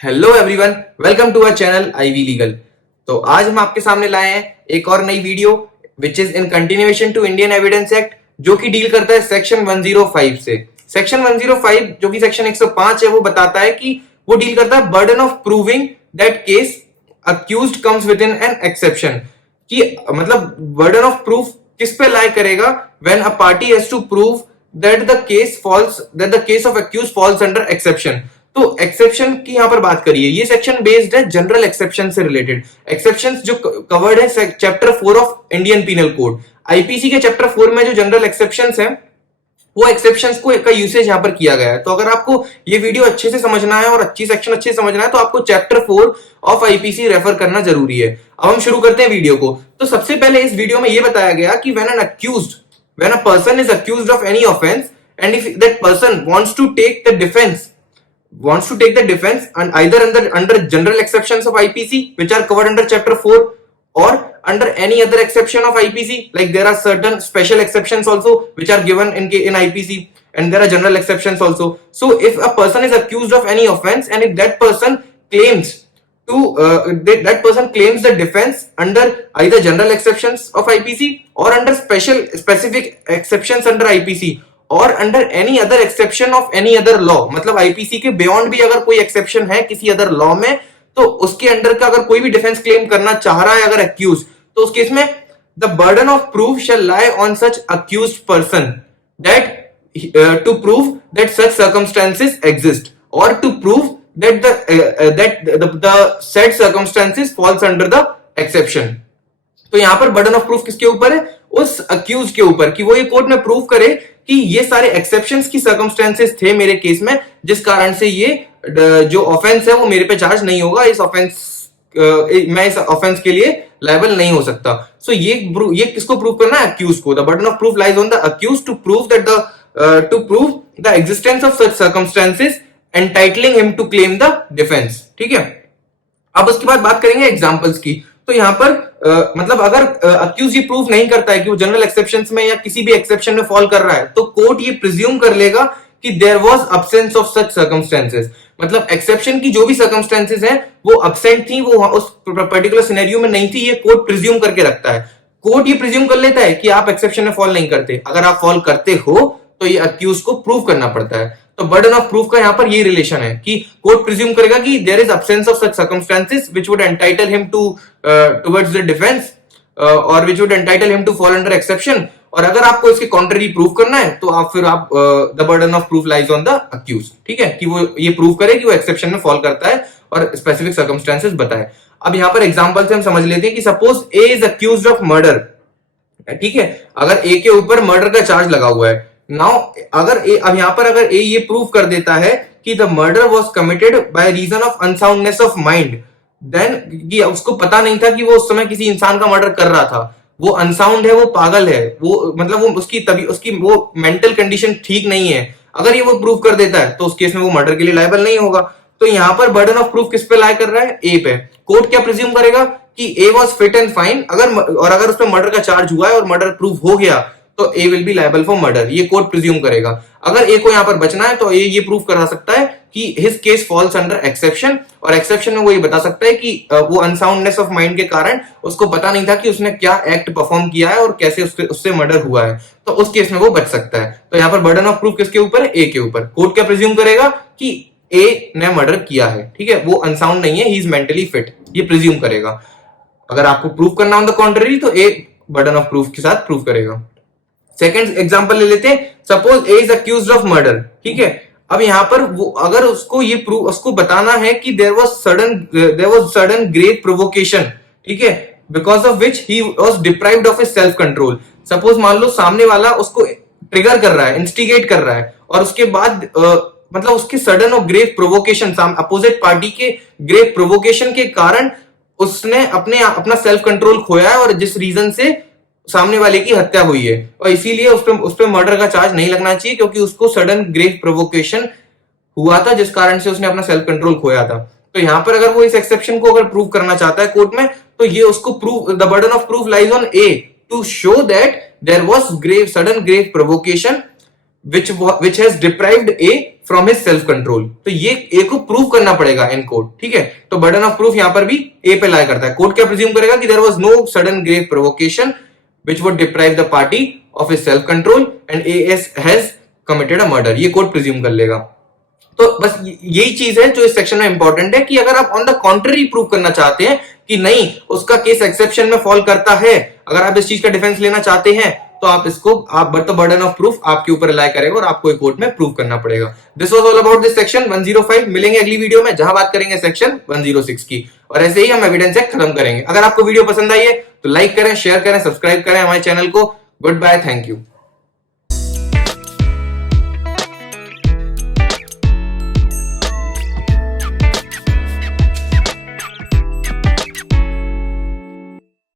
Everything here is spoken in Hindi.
Hello everyone, welcome to our channel IV legal. तो आज हम आपके सामने लाए हैं एक और नई video which is in continuation to Indian evidence act, जो कि डील करता है सेक्शन 105 से। सेक्शन 105 जो कि सेक्शन 105 है, वो बताता है कि वो डील करता है burden of proving that case accused comes within an exception. कि मतलब बर्डन ऑफ प्रूफ किस पे लाई करेगा when a party has to prove that the case of accuse falls under exception. तो एक्सेप्शन की यहां पर बात करिए, ये सेक्शन बेस्ड है जनरल एक्सेप्शन से रिलेटेड। एक्सेप्शंस जो कवर्ड है chapter 4 of Indian penal code. IPC के चैप्टर 4 में जो जनरल एक्सेप्शंस है, वो एक्सेप्शंस को का यूसेज यहां पर किया गया है। तो अगर आपको ये वीडियो अच्छे से समझना है और अच्छी सेक्शन अच्छे से समझना है, तो आपको चैप्टर 4 ऑफ आईपीसी रेफर करना जरूरी है। अब हम शुरू करते हैं वीडियो को। तो सबसे पहले इस वीडियो में ये बताया गया कि when a person is accused of any offense and if that person wants to take the defense and either under general exceptions of IPC which are covered under chapter 4 or under any other exception of IPC, like there are certain special exceptions also which are given in IPC, and there are general exceptions also. So if a person is accused of any offense and if that person claims the defense under either general exceptions of IPC or under specific exceptions under IPC और under any other exception of any other law, मतलब आईपीसी के बियॉन्ड भी अगर कोई एक्सेप्शन है किसी अदर लॉ में, तो उसके अंडर का अगर कोई भी डिफेंस क्लेम करना चाह रहा है अगर अक्यूज, तो उस केस में the burden of proof shall lie on such accused person that to prove that such circumstances exist और to prove that the said circumstances falls under the exception। तो यहां पर बर्डन ऑफ प्रूफ किसके ऊपर है? उस अक्यूज के ऊपर, कि वो ये कोर्ट में प्रूव करे कि ये सारे एक्सेप्शंस की सर्कमस्टेंसेस थे मेरे केस में, जिस कारण से ये जो ऑफेंस है वो मेरे पे चार्ज नहीं होगा, मैं इस ऑफेंस के लिए लायबल नहीं हो सकता। सो ये किसको प्रूव करना है? अक्यूज को। The burden of proof lies on the accuse to prove the existence of such circumstances entitling him to claim the defence. ठीक है, अब उसके बाद बात करेंगे एग्जांपल्स की। तो यहां पर मतलब अगर अक्यूज ये प्रूव नहीं करता है कि वो जनरल एक्सेप्शंस में या किसी भी एक्सेप्शन में फॉल कर रहा है, तो कोर्ट ये प्रिज्यूम कर लेगा कि there was absence of such circumstances. मतलब एक्सेप्शन की जो भी सर्कमस्टेंसेस हैं वो अब्सेंट थी, वो उस पर्टिकुलर सिनेरियो में नहीं थी, ये कोर्ट प्रिज्यूम करके रखता है। कोर्ट ये प्रिज्यूम कर लेता है कि आप एक्सेप्शन में फॉल नहीं करते। अगर आप फॉल करते हो तो ये अक्यूज को प्रूव करना पड़ता है। तो बर्डन ऑफ प्रूफ का यहां पर ये रिलेशन है कि कोर्ट प्रिज्यूम करेगा कि there is absence of such circumstances which would entitle him to towards the defence और which would entitle him to fall under exception. और अगर आपको इसके कॉन्ट्ररी प्रूव करना है तो आप the burden of proof lies on the accuse. ठीक है, कि वो ये प्रूव करे कि वो एक्सेप्शन में फॉल करता है और स्पेसिफिक सर्कमस्टेंसेस बताए। अब यहां पर एग्जांपल से हम समझ लेते हैं कि suppose A is accused of murder. ठीक है, अगर ए के ऊपर मर्डर का चार्ज लगा हुआ है, नाउ अब यहां पर अगर ए ये प्रूव कर देता है कि the murder was committed by reason of unsoundness of mind, then कि उसको पता नहीं था कि वो उस समय किसी इंसान का मर्डर कर रहा था, वो अनसाउंड है, वो पागल है, वो मतलब वो उसकी वो मेंटल कंडीशन ठीक नहीं है, अगर ये वो प्रूव कर देता है तो उस केस में वो मर्डर के लिए लायबल नहीं होगा। तो यहां पर बर्डन ऑफ प्रूफ किस पे लाई कर रहा है? ए पे। कोर्ट क्या प्रिज्यूम करेगा कि ए वाज फिट एंड फाइन, अगर उस पर मर्डर का चार्ज हुआ है और मर्डर प्रूव हो गया तो A will be liable for murder, ये कोर्ट प्रिज्यूम करेगा। अगर ए को यहां पर बचना है तो ये प्रूव करा सकता है कि his case false under exception, और एक्सेप्शन में वो ये बता सकता है कि वो अनसाउंडनेस ऑफ माइंड के कारण उसको पता नहीं था कि उसने क्या एक्ट परफॉर्म किया है और कैसे उससे मर्डर हुआ है, तो उस केस में वो बच सकता है। तो यहाँ पर बर्डन ऑफ प्रूफ किसके ऊपर है? ए के ऊपर। कोर्ट क्या प्रिज्यूम करेगा कि ए ने मर्डर किया है, ठीक है, वो अनसाउंड नहीं है, ही इज मेंटली फिट, ये प्रिज्यूम करेगा। अगर आपको प्रूव करना ऑन द कॉन्ट्ररी तो ए बर्डन ऑफ प्रूफ के साथ प्रूव करेगा। सेकेंड एग्जांपल ले लेते हैं। Suppose A is accused of murder. ठीक है, अब यहां पर वो अगर उसको बताना है कि there was sudden great provocation, ठीक है, because of which he was deprived of his self control. Suppose मान लो सामने वाला उसको ट्रिगर कर रहा है, इंस्टिगेट कर रहा है, और उसके बाद मतलब उसके सडन और ग्रेव प्रोवोकेशन, अपोजिट पार्टी के ग्रेव प्रोवोकेशन के कारण उसने अपना सेल्फ कंट्रोल खोया है और जिस रीजन से सामने वाले की हत्या हुई है, और इसीलिए उस पे मर्डर का चार्ज नहीं लगना चाहिए, क्योंकि उसको सडन ग्रेव प्रोवोकेशन हुआ था जिस कारण से उसने अपना सेल्फ कंट्रोल खोया था। तो यहां पर अगर वो इस एक्सेप्शन को अगर प्रूव करना चाहता है कोर्ट में, तो ये उसको prove, the burden of proof lies on A to show that there was sudden grave provocation which has deprived A from his self control। तो ये A को प्रूव करना पड़ेगा इन कोर्ट, ठीक है। तो बर्डन ऑफ प्रूफ यहां पर भी A पे लाई करता है। कोर्ट क्या प्रिज्यूम करेगा कि there was no sudden grave provocation which would deprive the party of his self control and A has committed a murder। ये कोर्ट प्रिज्यूम कर लेगा। तो बस यही चीज है जो इस सेक्शन में इंपॉर्टेंट है कि अगर आप ऑन द कॉन्ट्ररी प्रूव करना चाहते हैं कि नहीं उसका केस एक्सेप्शन में फॉल करता है, अगर आप इस चीज का डिफेंस लेना चाहते हैं तो आप इसको तो बर्डन ऑफ प्रूफ आपके ऊपर अप्लाई करेगा और आपको एक कोर्ट में प्रूव करना पड़ेगा। This was all about this section 105। मिलेंगे अगली वीडियो में जहां बात करेंगे सेक्शन 106 की, और ऐसे ही हम एविडेंस एक्ट खत्म करेंगे। अगर आपको वीडियो पसंद आई है तो लाइक करें, शेयर करें, सब्सक्राइब करें हमारे चैनल को। Goodbye, thank you.